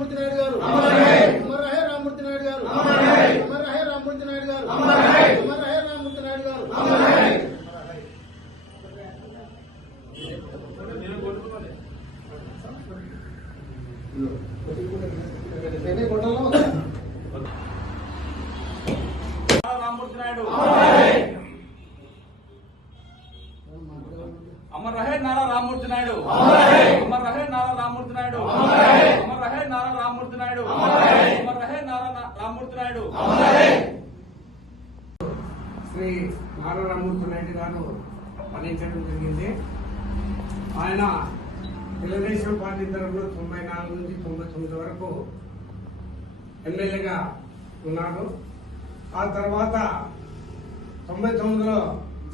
రామూర్తి నాయుడు గారు. అమర్ రహే నాయుడు గారు. అమర్ రహే నాయుడు గారు. అమర్ రహే నాయుడు గారు. రామూర్తి నాయుడు. అమర్ రహే నారా రామూర్తి నాయుడు. అమర్ రహే నారా రామూర్తి నాయుడు. అమర్ రహే రామ్మూర్తి నాయుడు శ్రీ నారా రామూర్తి నాయుడు గారు మరణించడం జరిగింది. ఆయన తెలుగుదేశం పార్టీ తరఫున తొంభై నాలుగు నుంచి తొంభై తొమ్మిది వరకు ఎమ్మెల్యేగా ఉన్నారు. ఆ తర్వాత తొంభై తొమ్మిదిలో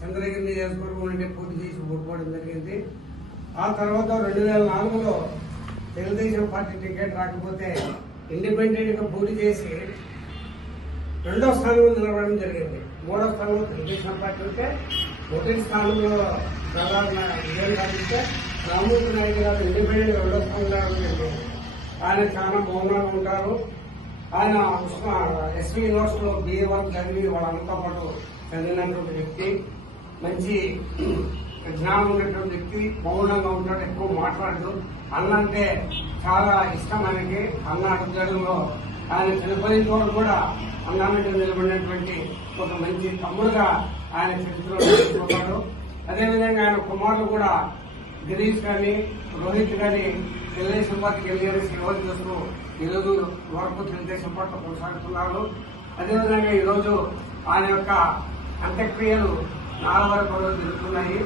చంద్రగిరి నియోజకవర్గం నుండి పోటీ చేసి ఓడిపోవడం జరిగింది. ఆ తర్వాత రెండు వేల నాలుగులో తెలుగుదేశం పార్టీ టికెట్ రాకపోతే ఇండిపెండెంట్గా పోటీ చేసి రెండో స్థానంలో నిలబడడం జరిగింది. మూడో స్థానంలో తెలుగుదేశం పార్టీ ఉంటే మొదటి స్థానంలో సాధారణ విజయం సాధిస్తే రామ్మూర్తి నాయుడు గారు ఇండిపెండెంట్ రెండో స్థానంలో జరిగింది. ఆయన చాలా మౌనంగా ఉంటారు. ఆయన ఎస్వి యూనివర్సిటీలో బిఏ వరకు చదివి వాళ్ళంతా పాటు చదివినటువంటి వ్యక్తి మంచి జ్ఞానం ఉన్నటువంటి వ్యక్తి మౌనంగా ఉంటాడు ఎక్కువ మాట్లాడదు అన్న అంటే చాలా ఇష్టం ఆయనకి. అన్న అడుగులో ఆయన చనిపోయిన చోట కూడా అన్నామంటే నిలబడినటువంటి ఒక మంచి తమ్ముడుగా ఆయన చరిత్రలో నిలిచిపోతాడు. అదేవిధంగా ఆయన కుమారులు కూడా గిరీష్ కానీ రోహిత్ కానీ తెలుగుదేశం పార్టీకి వెళ్ళి సేవ చేస్తూ ఈరోజు వరకు తెలుగుదేశం పార్టీ కొనసాగుతున్నారు. అదేవిధంగా ఈరోజు ఆయన యొక్క అంత్యక్రియలు నాలుగు వరకు రోజు జరుగుతున్నాయి.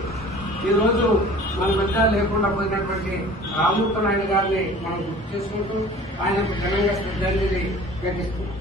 ఈరోజు మన మధ్య లేకుండా పోయినటువంటి రామూర్తి నాయుడు గారిని మనం గుర్తు చేసుకుంటూ ఆయనకు ఘనంగా శ్రద్ధాంజలి ఘటిస్తున్నాం